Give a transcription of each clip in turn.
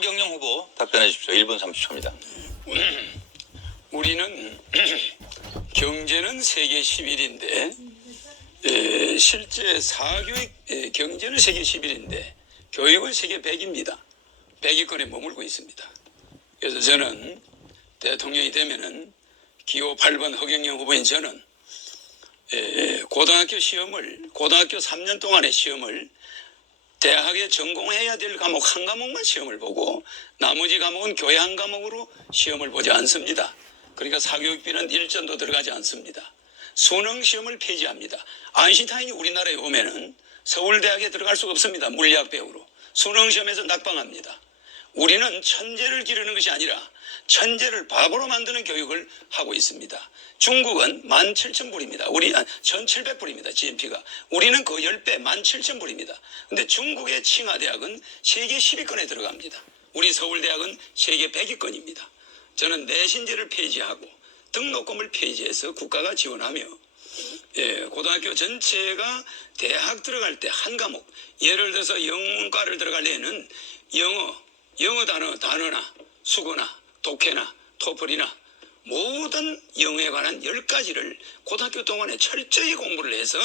허경영 후보 답변해 주십시오. 1분 30초입니다. 우리는 경제는 세계 11인데 실제 사교육 경제는 세계 11인데 교육은 세계 100입니다. 100위권에 머물고 있습니다. 그래서 저는 대통령이 되면은 기호 8번 허경영 후보인 저는 고등학교 3년 동안의 시험을 대학에 전공해야 될 과목 한 과목만 시험을 보고 나머지 과목은 교회 한 과목으로 시험을 보지 않습니다. 그러니까 사교육비는 일전도 들어가지 않습니다. 수능 시험을 폐지합니다. 아인슈타인이 우리나라에 오면은 서울대학에 들어갈 수가 없습니다. 물리학 배우로. 수능 시험에서 낙방합니다. 우리는 천재를 기르는 것이 아니라 천재를 바보로 만드는 교육을 하고 있습니다. 중국은 17,000불입니다. 1,700불입니다. GNP가. 우리는 그 10배 17,000불입니다. 근데 중국의 칭화대학은 세계 10위권에 들어갑니다. 우리 서울대학은 세계 100위권입니다. 저는 내신제를 폐지하고 등록금을 폐지해서 국가가 지원하며 고등학교 전체가 대학 들어갈 때 한 과목, 예를 들어서 영문과를 들어가려면 영어 단어나 수거나 독해나 토플이나 모든 영어에 관한 10가지를 고등학교 동안에 철저히 공부를 해서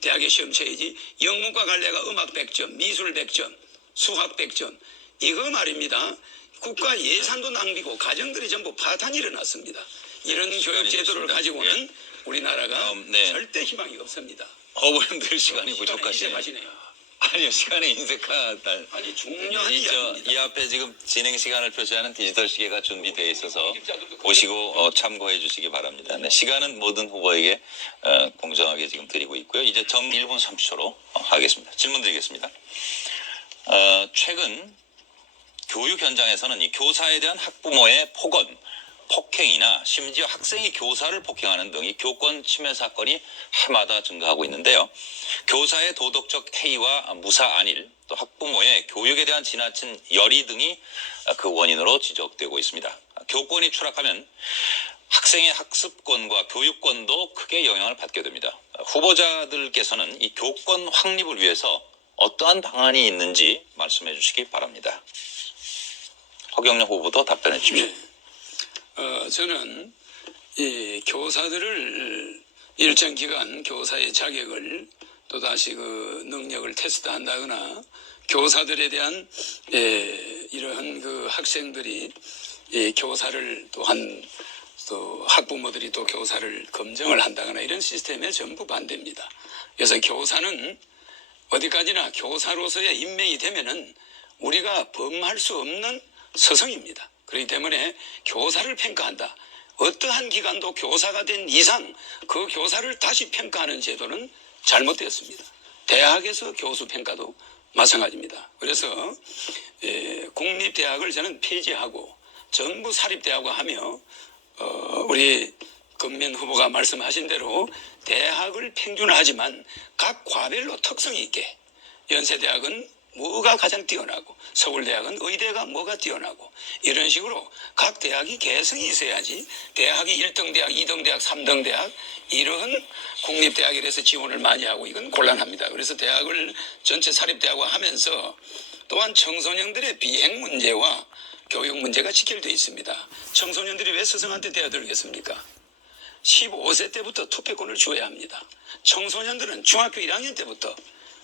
대학에 시험 쳐야지. 영문과 갈래가 음악 100점, 미술 100점, 수학 100점. 이거 말입니다. 국가 예산도 낭비고 가정들이 전부 파탄이 일어났습니다. 이런 교육 제도를 가지고는 우리나라가 절대 희망이 없습니다. 후보님들 시간이 부족하시네요. 하시네요. 아니요, 시간에 인색하다. 아니 중요한 이야기입니다. 이 앞에 지금 진행 시간을 표시하는 디지털 시계가 준비되어 있어서 보시고 참고해 주시기 바랍니다. 네, 시간은 모든 후보에게 공정하게 지금 드리고 있고요. 이제 1분 30초로 하겠습니다. 질문 드리겠습니다. 최근 교육 현장에서는 이 교사에 대한 학부모의 폭언, 폭행이나 심지어 학생이 교사를 폭행하는 등 이 교권 침해 사건이 해마다 증가하고 있는데요. 교사의 도덕적 해이와 무사 안일, 또 학부모의 교육에 대한 지나친 열의 등이 그 원인으로 지적되고 있습니다. 교권이 추락하면 학생의 학습권과 교육권도 크게 영향을 받게 됩니다. 후보자들께서는 이 교권 확립을 위해서 어떠한 방안이 있는지 말씀해 주시기 바랍니다. 허경영 후보도 답변해 주십시오. 저는 이 교사들을 일정 기간 교사의 자격을 또다시 그 능력을 테스트한다거나 교사들에 대한 이러한 그 학생들이 교사를 또 학부모들이 또 교사를 검증을 한다거나 이런 시스템에 전부 반대입니다. 그래서 교사는 어디까지나 교사로서의 임명이 되면은 우리가 범할 수 없는 서성입니다. 그렇기 때문에 교사를 평가한다. 어떠한 기관도 교사가 된 이상 그 교사를 다시 평가하는 제도는 잘못되었습니다. 대학에서 교수 평가도 마찬가지입니다. 그래서 국립대학을 저는 폐지하고 전부 사립대학화 하며 우리 금면 후보가 말씀하신 대로 대학을 평준화하지만 각 과별로 특성이 있게 연세대학은 뭐가 가장 뛰어나고 서울대학은 의대가 뭐가 뛰어나고 이런 식으로 각 대학이 개성이 있어야지 대학이 1등 대학, 2등 대학, 3등 대학 이런 국립대학이라서 지원을 많이 하고 이건 곤란합니다. 그래서 대학을 전체 사립대학화 하면서 또한 청소년들의 비행 문제와 교육 문제가 직결되어 있습니다. 청소년들이 왜 스승한테 대어들겠습니까? 15세 때부터 투표권을 주어야 합니다. 청소년들은 중학교 1학년 때부터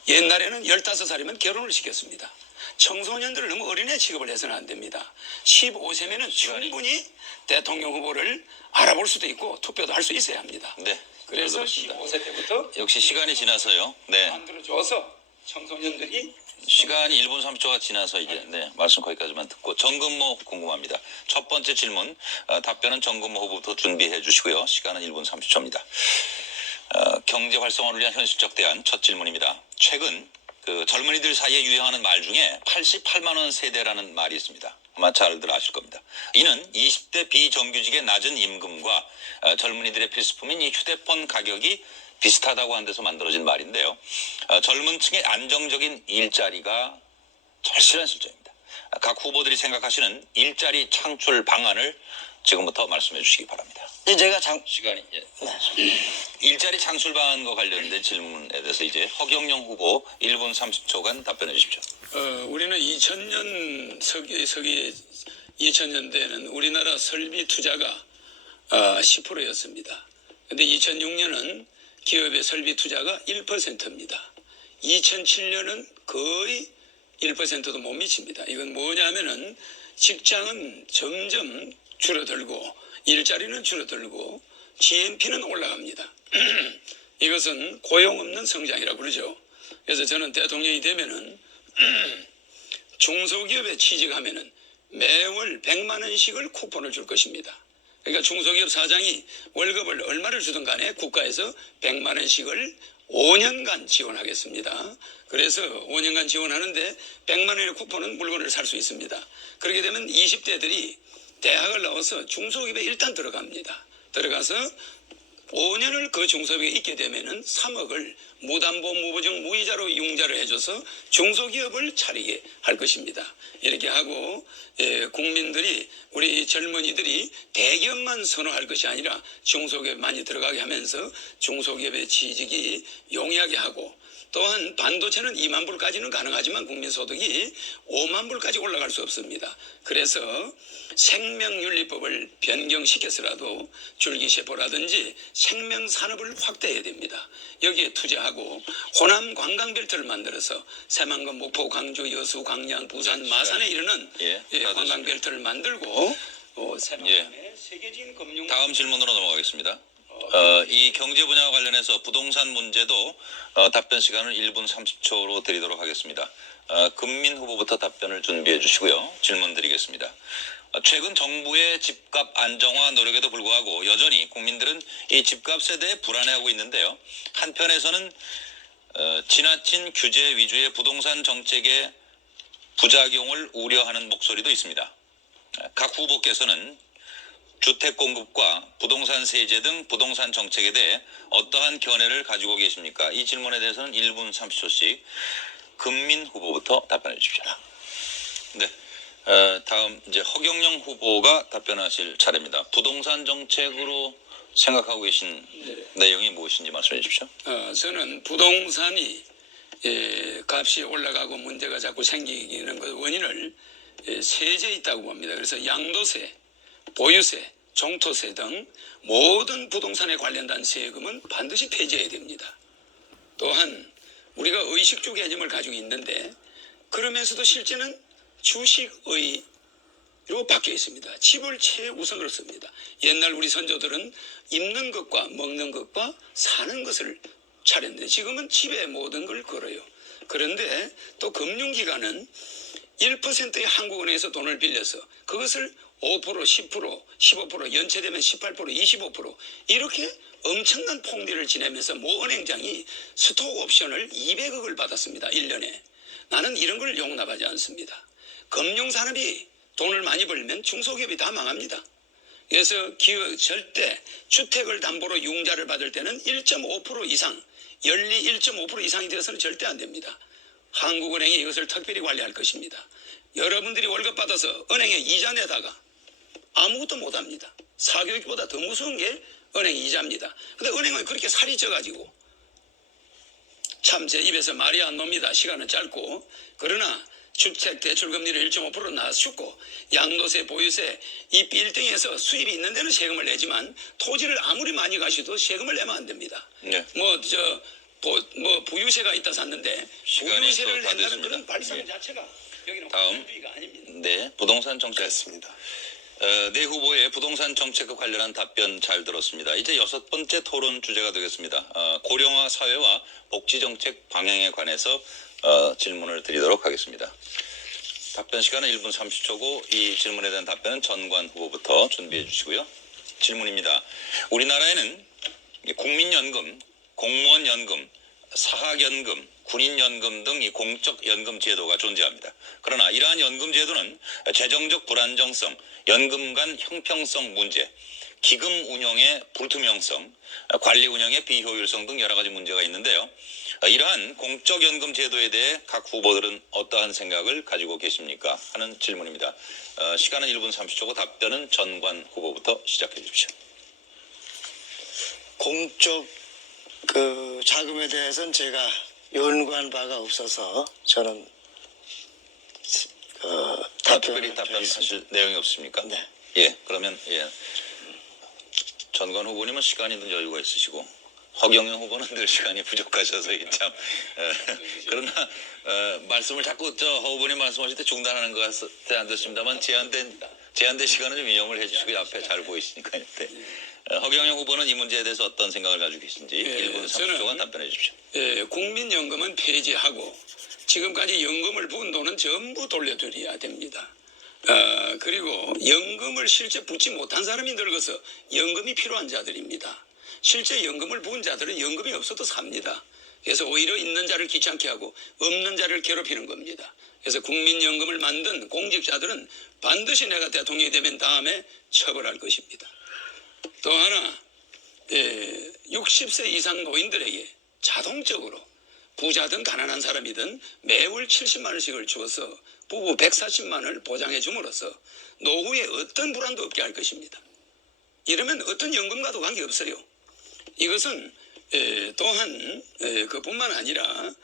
옛날에는 15살이면 결혼을 시켰습니다. 청소년들을 너무 어린애 취급을 해서는 안 됩니다. 15세면은 충분히 대통령 후보를 알아볼 수도 있고 투표도 할 수 있어야 합니다. 네. 그래서 15세 때부터 역시 시간이 지나서요. 네. 만들어줘서 청소년들이 시간이 1분 30초가 지나서 이제 말씀 거기까지만 듣고 정근모 궁금합니다. 첫 번째 질문 답변은 정근모 후보부터 준비해 주시고요. 시간은 1분 30초입니다. 경제 활성화를 위한 현실적 대안 첫 질문입니다. 최근 그 젊은이들 사이에 유행하는 말 중에 88만 원 세대라는 말이 있습니다. 아마 잘들 아실 겁니다. 이는 20대 비정규직의 낮은 임금과 젊은이들의 필수품인 이 휴대폰 가격이 비슷하다고 한 데서 만들어진 말인데요. 젊은 층의 안정적인 일자리가 절실한 실정입니다. 각 후보들이 생각하시는 일자리 창출 방안을 지금부터 말씀해 주시기 바랍니다. 제가 시간이 일자리 창출 방안과 관련된 질문에 대해서 이제 허경영 후보 1분 30초간 답변해 주십시오. 우리는 2000년 서기 2000년대에는 우리나라 설비 투자가 10%였습니다. 근데 2006년은 기업의 설비 투자가 1%입니다. 2007년은 거의 1%도 못 미칩니다. 이건 뭐냐면은 직장은 점점 줄어들고 일자리는 줄어들고 GNP는 올라갑니다. 이것은 고용 없는 성장이라고 그러죠. 그래서 저는 대통령이 되면은 중소기업에 취직하면은 매월 100만 원씩을 쿠폰을 줄 것입니다. 그러니까 중소기업 사장이 월급을 얼마를 주든 간에 국가에서 100만 원씩을 5년간 지원하겠습니다. 그래서 5년간 지원하는데 100만 원의 쿠폰은 물건을 살 수 있습니다. 그렇게 되면 20대들이 대학을 나와서 중소기업에 일단 들어갑니다. 들어가서 5년을 그 중소기업에 있게 되면은 3억을 무담보 무보증 무이자로 융자를 해줘서 중소기업을 차리게 할 것입니다. 이렇게 하고 국민들이 우리 젊은이들이 대기업만 선호할 것이 아니라 중소기업 많이 들어가게 하면서 중소기업의 취직이 용이하게 하고 또한 반도체는 2만 불까지는 가능하지만 국민소득이 5만 불까지 올라갈 수 없습니다. 그래서 생명윤리법을 변경시켜서라도 줄기세포라든지 생명산업을 확대해야 됩니다. 여기에 투자하고 호남 관광벨트를 만들어서 새만금, 목포, 광주, 여수, 광양, 부산, 마산에 이르는 관광벨트를 만들고 새만금의 세계적인 금융 다음 질문으로 넘어가겠습니다. 이 경제 분야와 관련해서 부동산 문제도 답변 시간을 1분 30초로 드리도록 하겠습니다. 금민 후보부터 답변을 준비해 주시고요. 질문 드리겠습니다. 최근 정부의 집값 안정화 노력에도 불구하고 여전히 국민들은 이 집값에 대해 불안해하고 있는데요. 한편에서는 지나친 규제 위주의 부동산 정책의 부작용을 우려하는 목소리도 있습니다. 각 후보께서는 주택 공급과 부동산 세제 등 부동산 정책에 대해 어떠한 견해를 가지고 계십니까? 이 질문에 대해서는 1분 30초씩 금민 후보부터 답변해 주십시오. 네. 다음 이제 허경영 후보가 답변하실 차례입니다. 부동산 정책으로 생각하고 계신 내용이 무엇인지 말씀해 주십시오. 저는 부동산이 값이 올라가고 문제가 자꾸 생기는 그 원인을 세제에 있다고 봅니다. 그래서 양도세, 보유세, 종토세 등 모든 부동산에 관련된 세금은 반드시 폐지해야 됩니다. 또한 우리가 의식주 개념을 가지고 있는데 그러면서도 실제는 주식의로 바뀌어 있습니다. 집을 최우선으로 씁니다. 옛날 우리 선조들은 입는 것과 먹는 것과 사는 것을 차렸는데 지금은 집에 모든 걸 걸어요. 그런데 또 금융기관은 1%의 한국은행에서 돈을 빌려서 그것을 5%, 10%, 15%, 연체되면 18%, 25% 이렇게 엄청난 폭리를 지내면서 모 은행장이 스톡 옵션을 200억을 받았습니다. 1년에. 나는 이런 걸 용납하지 않습니다. 금융산업이 돈을 많이 벌면 중소기업이 다 망합니다. 그래서 기업 절대 주택을 담보로 융자를 받을 때는 1.5% 이상, 연리 1.5% 이상이 되어서는 절대 안 됩니다. 한국은행이 이것을 특별히 관리할 것입니다. 여러분들이 월급 받아서 은행에 이자 내다가 아무것도 못합니다. 사교육보다 더 무서운 게 은행 이자입니다. 근데 은행은 그렇게 살이 쪄가지고 참 제 입에서 말이 안 놉니다. 시간은 짧고. 그러나 주택 대출금리를 1.5% 낮추고 양도세, 보유세 이 빌딩에서 수입이 있는 데는 세금을 내지만 토지를 아무리 많이 가셔도 세금을 내면 안 됩니다. 네. 부유세가 있다 샀는데 부유세를 낸다는 그런 발상 자체가 여기는 공유주의가 아닙니다. 네, 부동산 정책 같습니다. 네 후보의 부동산 정책과 관련한 답변 잘 들었습니다. 이제 6번째 토론 주제가 되겠습니다. 고령화 사회와 복지 정책 방향에 관해서 질문을 드리도록 하겠습니다. 답변 시간은 1분 30초고 이 질문에 대한 답변은 전관 후보부터 준비해 주시고요. 질문입니다. 우리나라에는 국민연금, 공무원연금, 사학연금, 군인연금 등 이 공적연금 제도가 존재합니다. 그러나 이러한 연금 제도는 재정적 불안정성, 연금 간 형평성 문제, 기금 운영의 불투명성, 관리 운영의 비효율성 등 여러 가지 문제가 있는데요. 이러한 공적연금 제도에 대해 각 후보들은 어떠한 생각을 가지고 계십니까? 하는 질문입니다. 시간은 1분 30초고 답변은 전관 후보부터 시작해 주십시오. 공적 자금에 대해서는 제가 연구한 바가 없어서 저는 특별히 답변하실 내용이 없습니까? 네. 예, 그러면 전건 후보님은 시간이 늘 여유가 있으시고 허경영 후보는 늘 시간이 부족하셔서 이게 참 그러나 말씀을 자꾸 허 후보님 말씀하실 때 중단하는 것 같아 안 됐습니다만 제한된 시간은 좀 이용을 해주시고 앞에 잘 보이시니까요. 네. 허경영 후보는 이 문제에 대해서 어떤 생각을 가지고 계신지 1분 30초간 답변해 주십시오. 국민연금은 폐지하고 지금까지 연금을 부은 돈은 전부 돌려드려야 됩니다. 그리고 연금을 실제 붓지 못한 사람이 늙어서 연금이 필요한 자들입니다. 실제 연금을 부은 자들은 연금이 없어도 삽니다. 그래서 오히려 있는 자를 귀찮게 하고 없는 자를 괴롭히는 겁니다. 그래서 국민연금을 만든 공직자들은 반드시 내가 대통령이 되면 다음에 처벌할 것입니다. 또 하나 60세 이상 노인들에게 자동적으로 부자든 가난한 사람이든 매월 70만 원씩을 주어서 부부 140만 원을 보장해 줌으로써 노후에 어떤 불안도 없게 할 것입니다. 이러면 어떤 연금과도 관계없어요. 이것은 또한 그뿐만 아니라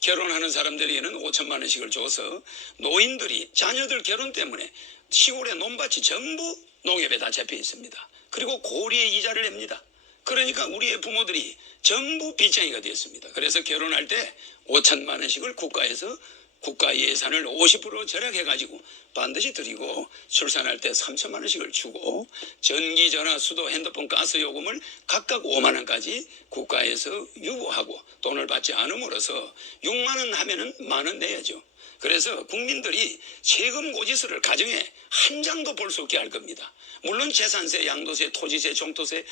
결혼하는 사람들에게는 5천만 원씩을 줘서 노인들이 자녀들 결혼 때문에 시골의 논밭이 전부 농협에 다 잡혀 있습니다. 그리고 고리의 이자를 냅니다. 그러니까 우리의 부모들이 전부 빚쟁이가 되었습니다. 그래서 결혼할 때 5천만 원씩을 국가 예산을 50% 절약해가지고 반드시 드리고 출산할 때 3천만 원씩을 주고 전기, 전화, 수도, 핸드폰, 가스 요금을 각각 5만 원까지 국가에서 유보하고 돈을 받지 않음으로써 6만 원 하면은 만 원 내야죠. 그래서 국민들이 세금 고지서를 가정에 한 장도 볼 수 없게 할 겁니다. 물론 재산세, 양도세, 토지세, 종토세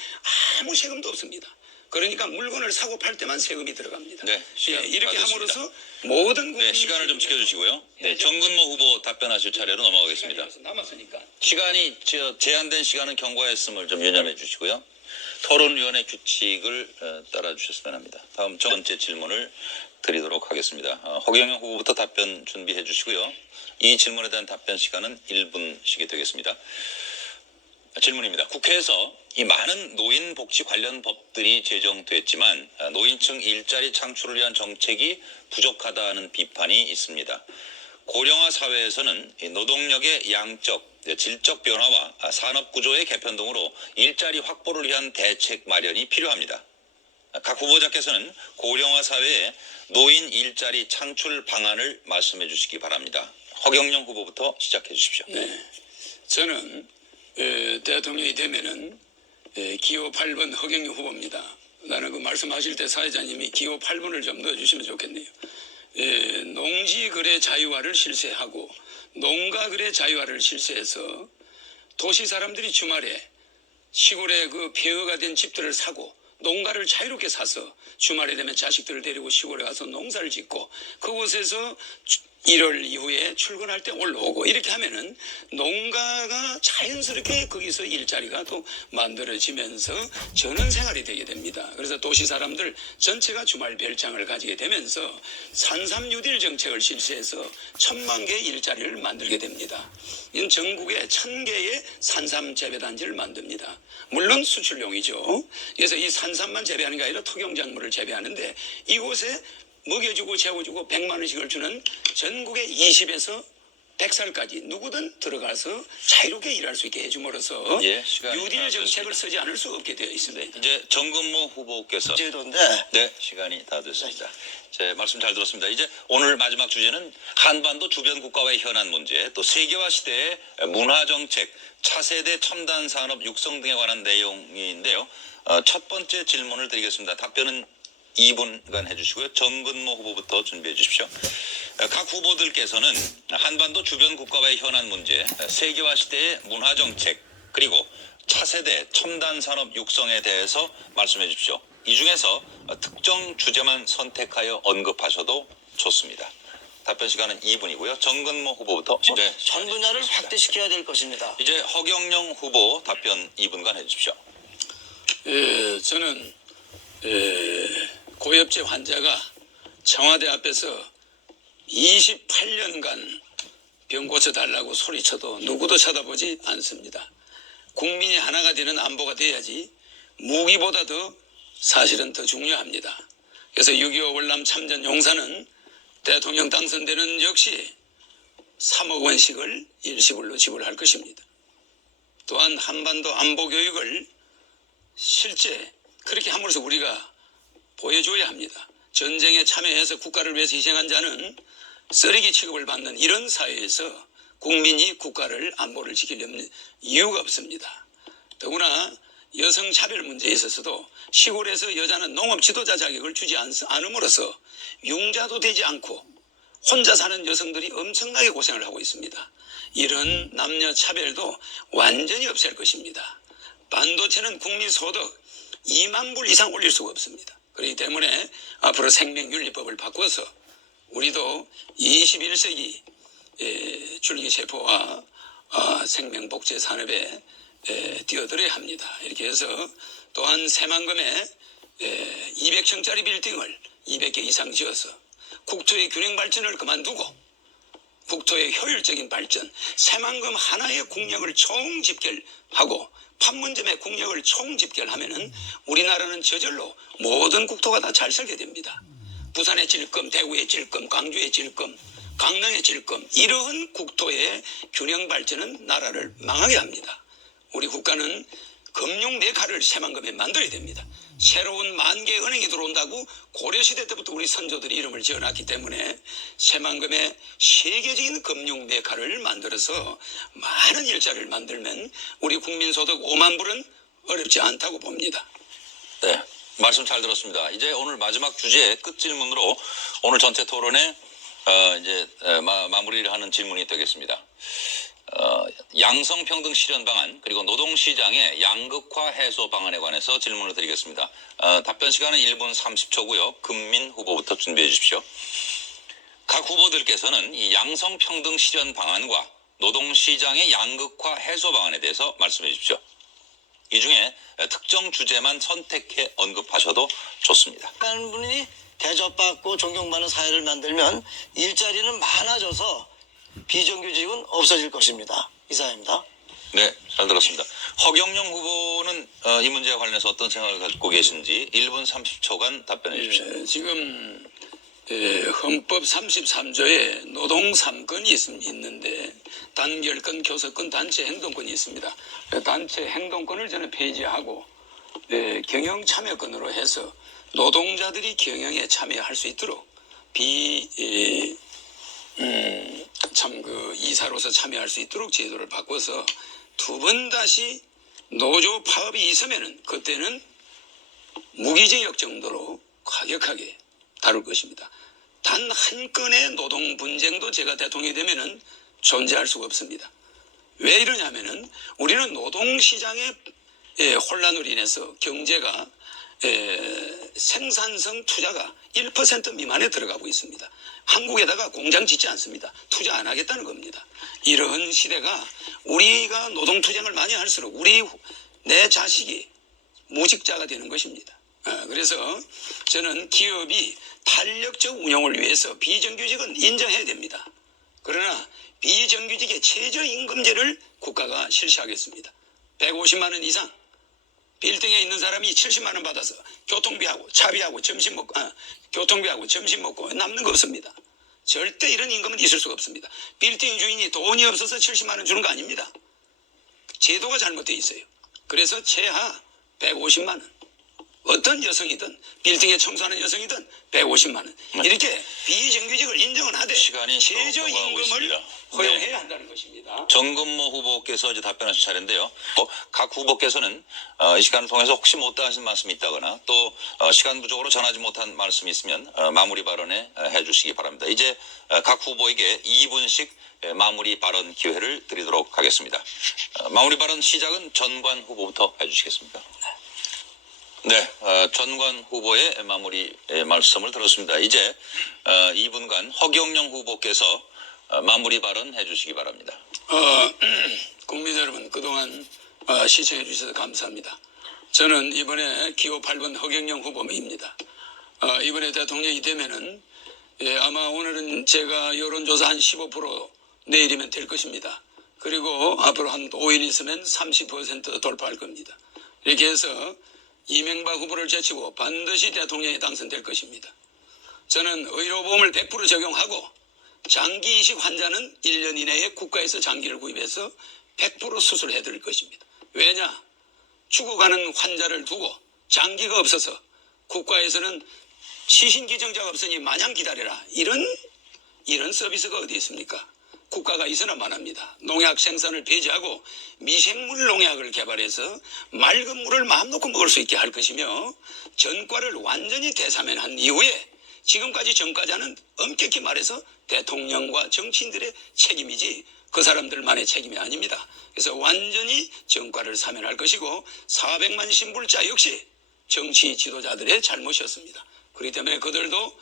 아무 세금도 없습니다. 그러니까 물건을 사고 팔 때만 세금이 들어갑니다. 네, 이렇게 함으로써 모든 국민이 시간을 좀 지켜주시고요. 네, 정근모 후보 답변하실 차례로 넘어가겠습니다. 남았으니까. 시간이 제한된 시간은 경과했음을 좀 유념해 주시고요. 토론위원회 규칙을 따라 주셨으면 합니다. 다음 첫 번째 질문을 드리도록 하겠습니다. 허경영 후보부터 답변 준비해 주시고요. 이 질문에 대한 답변 시간은 1분씩이 되겠습니다. 질문입니다. 국회에서 이 많은 노인 복지 관련 법들이 제정됐지만 노인층 일자리 창출을 위한 정책이 부족하다는 비판이 있습니다. 고령화 사회에서는 노동력의 양적, 질적 변화와 산업 구조의 개편 등으로 일자리 확보를 위한 대책 마련이 필요합니다. 각 후보자께서는 고령화 사회에 노인 일자리 창출 방안을 말씀해 주시기 바랍니다. 허경영 후보부터 시작해 주십시오. 네, 저는 대통령이 되면은 기호 8번 허경영 후보입니다. 나는 그 말씀하실 때 사회자님이 기호 8번을 좀 넣어주시면 좋겠네요. 농지거래 자유화를 실시하고 농가거래 자유화를 실시해서 도시 사람들이 주말에 시골에 그 폐허가 된 집들을 사고 농가를 자유롭게 사서 주말에 되면 자식들을 데리고 시골에 가서 농사를 짓고 그곳에서 1월 이후에 출근할 때 올라오고 이렇게 하면은 농가가 자연스럽게 거기서 일자리가 또 만들어지면서 전원생활이 되게 됩니다. 그래서 도시 사람들 전체가 주말 별장을 가지게 되면서 산삼유딜 정책을 실시해서 1,000만 개의 일자리를 만들게 됩니다. 이는 전국에 1,000개의 산삼 재배단지를 만듭니다. 물론 수출용이죠. 그래서 이 산삼만 재배하는 게 아니라 토경작물을 재배하는데 이곳에 먹여주고 재워주고 100만 원씩을 주는 전국의 20에서 100살까지 누구든 들어가서 자유롭게 일할 수 있게 해줌으로써 뉴딜 정책을 쓰지 않을 수 없게 되어 있습니다. 이제 정근모 후보께서 제도인데 네, 시간이 다 됐습니다. 제 말씀 잘 들었습니다. 이제 오늘 마지막 주제는 한반도 주변 국가와의 현안 문제, 또 세계화 시대의 문화 정책, 차세대 첨단 산업 육성 등에 관한 내용인데요. 첫 번째 질문을 드리겠습니다. 답변은 2분간 해주시고요. 정근모 후보부터 준비해 주십시오. 각 후보들께서는 한반도 주변 국가와의 현안 문제, 세계화 시대의 문화 정책, 그리고 차세대 첨단 산업 육성에 대해서 말씀해 주십시오. 이 중에서 특정 주제만 선택하여 언급하셔도 좋습니다. 답변 시간은 2분이고요. 정근모 후보부터 전 분야를 확대시켜야 될 것입니다. 이제 허경영 후보 답변 2분간 해주십시오. 저는 고엽제 환자가 청와대 앞에서 28년간 병 고쳐달라고 소리쳐도 누구도 쳐다보지 않습니다. 국민이 하나가 되는 안보가 돼야지 무기보다 더 사실은 더 중요합니다. 그래서 6.25 월남 참전 용사는 대통령 당선되는 역시 3억 원씩을 일시불로 지불할 것입니다. 또한 한반도 안보 교육을 실제 그렇게 함으로써 우리가 보여줘야 합니다. 전쟁에 참여해서 국가를 위해서 희생한 자는 쓰레기 취급을 받는 이런 사회에서 국민이 국가를 안보를 지키려는 이유가 없습니다. 더구나 여성 차별 문제에 있어서도 시골에서 여자는 농업 지도자 자격을 주지 않음으로써 융자도 되지 않고 혼자 사는 여성들이 엄청나게 고생을 하고 있습니다. 이런 남녀 차별도 완전히 없앨 것입니다. 반도체는 국민 소득 2만 불 이상 올릴 수가 없습니다. 그렇기 때문에 앞으로 생명윤리법을 바꿔서 우리도 21세기 줄기세포와 생명복제 산업에 뛰어들어야 합니다. 이렇게 해서 또한 새만금에 200층짜리 빌딩을 200개 이상 지어서 국토의 균형 발전을 그만두고 국토의 효율적인 발전, 새만금 하나의 국력을 총집결하고 판문점의 국력을 총집결하면은 우리나라는 저절로 모든 국토가 다 잘 살게 됩니다. 부산의 질검, 대구의 질검, 광주의 질검, 강릉의 질검, 이러한 국토의 균형 발전은 나라를 망하게 합니다. 우리 국가는 금융 메카를 새만금에 만들어야 됩니다. 새로운 만개 은행이 들어온다고 고려시대 때부터 우리 선조들이 이름을 지어놨기 때문에 새만금에 세계적인 금융 메카를 만들어서 많은 일자리를 만들면 우리 국민소득 5만 불은 어렵지 않다고 봅니다. 네, 말씀 잘 들었습니다. 이제 오늘 마지막 주제 끝 질문으로 오늘 전체 토론에 마무리를 하는 질문이 되겠습니다. 양성평등 실현 방안 그리고 노동시장의 양극화 해소 방안에 관해서 질문을 드리겠습니다. 답변 시간은 1분 30초고요. 금민 후보부터 준비해 주십시오. 각 후보들께서는 이 양성평등 실현 방안과 노동시장의 양극화 해소 방안에 대해서 말씀해 주십시오. 이 중에 특정 주제만 선택해 언급하셔도 좋습니다. 하는 분이 대접받고 존경받는 사회를 만들면 일자리는 많아져서 비정규직은 없어질 것입니다. 이상입니다. 네, 잘 들었습니다. 허경영 후보는 이 문제와 관련해서 어떤 생각을 갖고 계신지 1분 30초간 답변해 주십시오. 지금 헌법 33조에 노동 3건이 있는데 단결권, 교섭권, 단체 행동권이 있습니다. 단체 행동권을 저는 폐지하고 경영 참여권으로 해서 노동자들이 경영에 참여할 수 있도록 이사로서 참여할 수 있도록 제도를 바꿔서 두 번 다시 노조 파업이 있으면은 그때는 무기징역 정도로 과격하게 다룰 것입니다. 단 한 건의 노동 분쟁도 제가 대통령이 되면은 존재할 수가 없습니다. 왜 이러냐면은 우리는 노동시장의 혼란으로 인해서 경제가 생산성 투자가 1% 미만에 들어가고 있습니다. 한국에다가 공장 짓지 않습니다. 투자 안 하겠다는 겁니다. 이러한 시대가 우리가 노동투쟁을 많이 할수록 내 자식이 무직자가 되는 것입니다. 그래서 저는 기업이 탄력적 운영을 위해서 비정규직은 인정해야 됩니다. 그러나 비정규직의 최저임금제를 국가가 실시하겠습니다. 150만 원 이상 빌딩에 있는 사람이 70만 원 받아서 교통비하고 차비하고 점심 먹고 남는 거 없습니다. 절대 이런 임금은 있을 수가 없습니다. 빌딩 주인이 돈이 없어서 70만 원 주는 거 아닙니다. 제도가 잘못되어 있어요. 그래서 최하 150만 원. 어떤 여성이든 빌딩에 청소하는 여성이든 150만 원. 이렇게 비정규직을 인정은 하되 시간이 최저임금을 허용해야 한다는 것입니다. 정근모 후보께서 이제 답변하실 차례인데요. 각 후보께서는 이 시간을 통해서 혹시 못 하신 말씀이 있다거나 또 시간 부족으로 전하지 못한 말씀이 있으면 마무리 발언에 해주시기 바랍니다. 이제 각 후보에게 2분씩 마무리 발언 기회를 드리도록 하겠습니다. 마무리 발언 시작은 전관 후보부터 해주시겠습니까? 네, 전관 후보의 마무리 말씀을 들었습니다. 이제 2분간 허경영 후보께서 마무리 발언 해주시기 바랍니다. 국민 여러분 그동안 시청해 주셔서 감사합니다. 저는 이번에 기호 8번 허경영 후보입니다. 이번에 대통령이 되면은 아마 오늘은 제가 여론조사 한 15% 내일이면 될 것입니다. 그리고 앞으로 한 5일 있으면 30% 돌파할 겁니다. 이렇게 해서 이명박 후보를 제치고 반드시 대통령이 당선될 것입니다. 저는 의료보험을 100% 적용하고 장기 이식 환자는 1년 이내에 국가에서 장기를 구입해서 100% 수술해 드릴 것입니다. 왜냐? 죽어가는 환자를 두고 장기가 없어서 국가에서는 시신기증자가 없으니 마냥 기다려라. 이런 서비스가 어디 있습니까? 국가가 있어나만 합니다. 농약 생산을 폐지하고 미생물 농약을 개발해서 맑은 물을 마음 놓고 먹을 수 있게 할 것이며 전과를 완전히 대사면한 이후에 지금까지 전과자는 엄격히 말해서 대통령과 정치인들의 책임이지 그 사람들만의 책임이 아닙니다. 그래서 완전히 전과를 사면할 것이고 400만 신불자 역시 정치 지도자들의 잘못이었습니다. 그렇기 때문에 그들도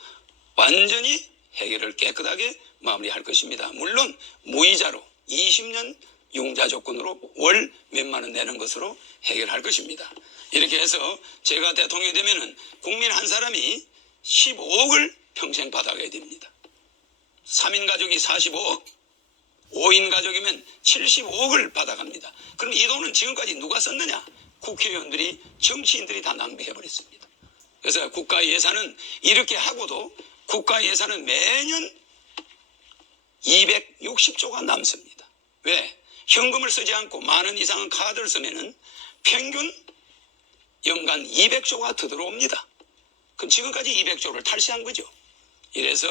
완전히 해결을 깨끗하게 마무리할 것입니다. 물론 무이자로 20년 융자 조건으로 월 몇만 원 내는 것으로 해결할 것입니다. 이렇게 해서 제가 대통령이 되면은 국민 한 사람이 15억을 평생 받아가야 됩니다. 3인 가족이 45억, 5인 가족이면 75억을 받아갑니다. 그럼 이 돈은 지금까지 누가 썼느냐? 국회의원들이, 정치인들이 다 낭비해버렸습니다. 그래서 국가 예산은 이렇게 하고도 국가 예산은 매년 260조가 남습니다. 왜? 현금을 쓰지 않고 만 원 이상은 카드를 쓰면은 평균 연간 200조가 더 들어옵니다. 그럼 지금까지 200조를 탈세한 거죠. 이래서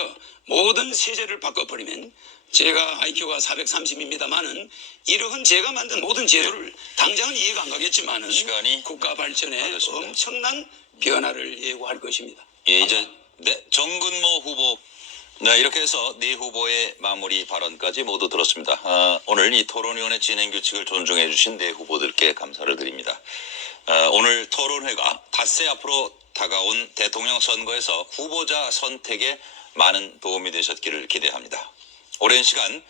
모든 세제를 바꿔버리면 제가 IQ가 430입니다만은 이러한 제가 만든 모든 제도를 당장은 이해가 안 가겠지만은 시간이 국가 발전에 받았습니다. 엄청난 변화를 예고할 것입니다. 예, 이제 네, 정근모 후보. 네, 이렇게 해서 네 후보의 마무리 발언까지 모두 들었습니다. 오늘 이 토론위원회 진행 규칙을 존중해 주신 네 후보들께 감사를 드립니다. 오늘 토론회가 닷새 앞으로 다가온 대통령 선거에서 후보자 선택에 많은 도움이 되셨기를 기대합니다. 오랜 시간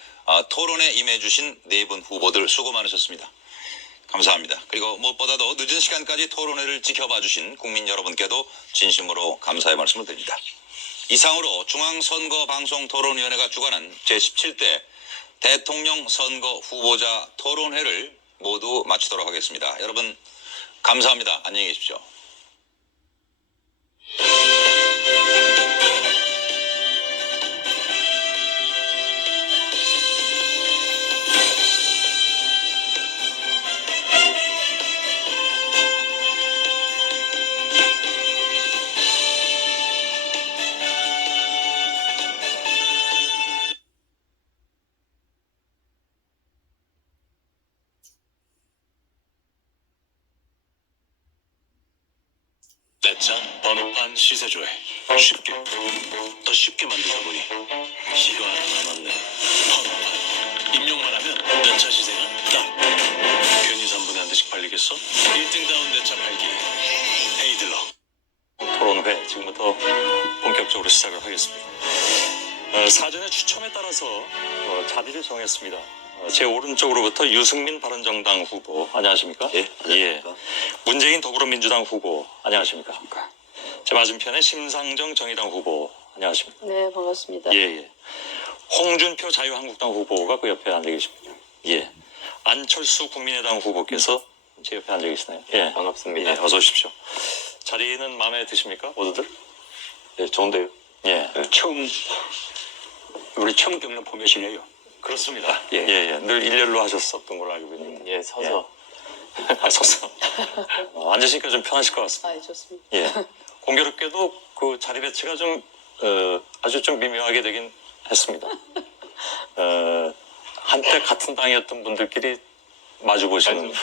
토론에 임해 주신 네 분 후보들 수고 많으셨습니다. 감사합니다. 그리고 무엇보다도 늦은 시간까지 토론회를 지켜봐 주신 국민 여러분께도 진심으로 감사의 말씀을 드립니다. 이상으로 중앙선거방송토론위원회가 주관한 제17대 대통령 선거 후보자 토론회를 모두 마치도록 하겠습니다. 여러분 감사합니다. 안녕히 계십시오. 내차 번호판 시세조회 쉽게 더 쉽게 만들다 보니 시가 하나 남았네. 번호판 입력만 하면 내차 시세가 딱 괜히 3분의 1대씩 팔리겠어? 1등다운 내차 팔기 헤이들러. 토론회 지금부터 본격적으로 시작을 하겠습니다. 사전의 추첨에 따라서 자리를 정했습니다. 제 오른쪽으로부터 유승민 바른정당 후보 안녕하십니까? 예, 안녕하십니까? 문재인 더불어민주당 후보 안녕하십니까? 제 맞은편에 심상정 정의당 후보 안녕하십니까? 네, 반갑습니다. 예. 홍준표 자유한국당 후보가 그 옆에 앉아 계십니다. 예. 안철수 국민의당 후보께서 제 옆에 앉아 계시나요? 예. 반갑습니다. 예, 어서 오십시오. 자리는 마음에 드십니까? 모두들? 네, 좋은데요. 예. 우리 처음 겪는 포맷이네요. 그렇습니다. 예. 늘 일렬로 하셨었던 걸로 알고 있는데. 예, 서서. 서서. 앉으시니까 좀 편하실 것 같습니다. 아, 좋습니다. 예. 공교롭게도 그 자리 배치가 좀, 아주 좀 미묘하게 되긴 했습니다. 한때 같은 당이었던 분들끼리 마주 보시는.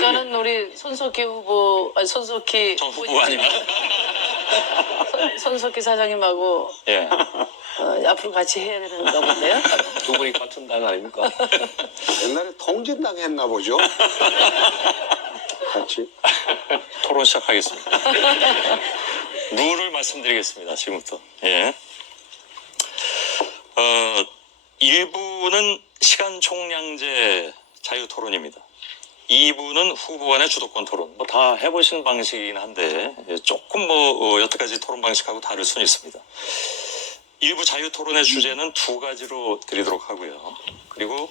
저는 우리 손석희 후보, 아니, 손석희. 전 후보 아닙니다. 손석희 사장님하고 예. 앞으로 같이 해야 되는가 본데요? 두 분이 같은 당 아닙니까? 옛날에 통진당 했나 보죠? 같이. 토론 시작하겠습니다. 룰을 말씀드리겠습니다. 지금부터. 예. 1부는 시간 총량제 자유 토론입니다. 2부는 후보 간의 주도권 토론. 뭐 다 해보신 방식이긴 한데 조금 여태까지 토론 방식하고 다를 수는 있습니다. 1부 자유 토론의 주제는 두 가지로 드리도록 하고요. 그리고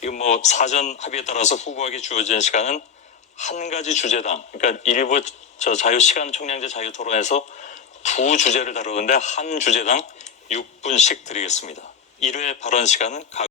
이건 뭐 사전 합의에 따라서 후보에게 주어진 시간은 한 가지 주제당. 그러니까 1부 자유 시간 총량제 자유 토론에서 두 주제를 다루는데 한 주제당 6분씩 드리겠습니다. 1회 발언 시간은 각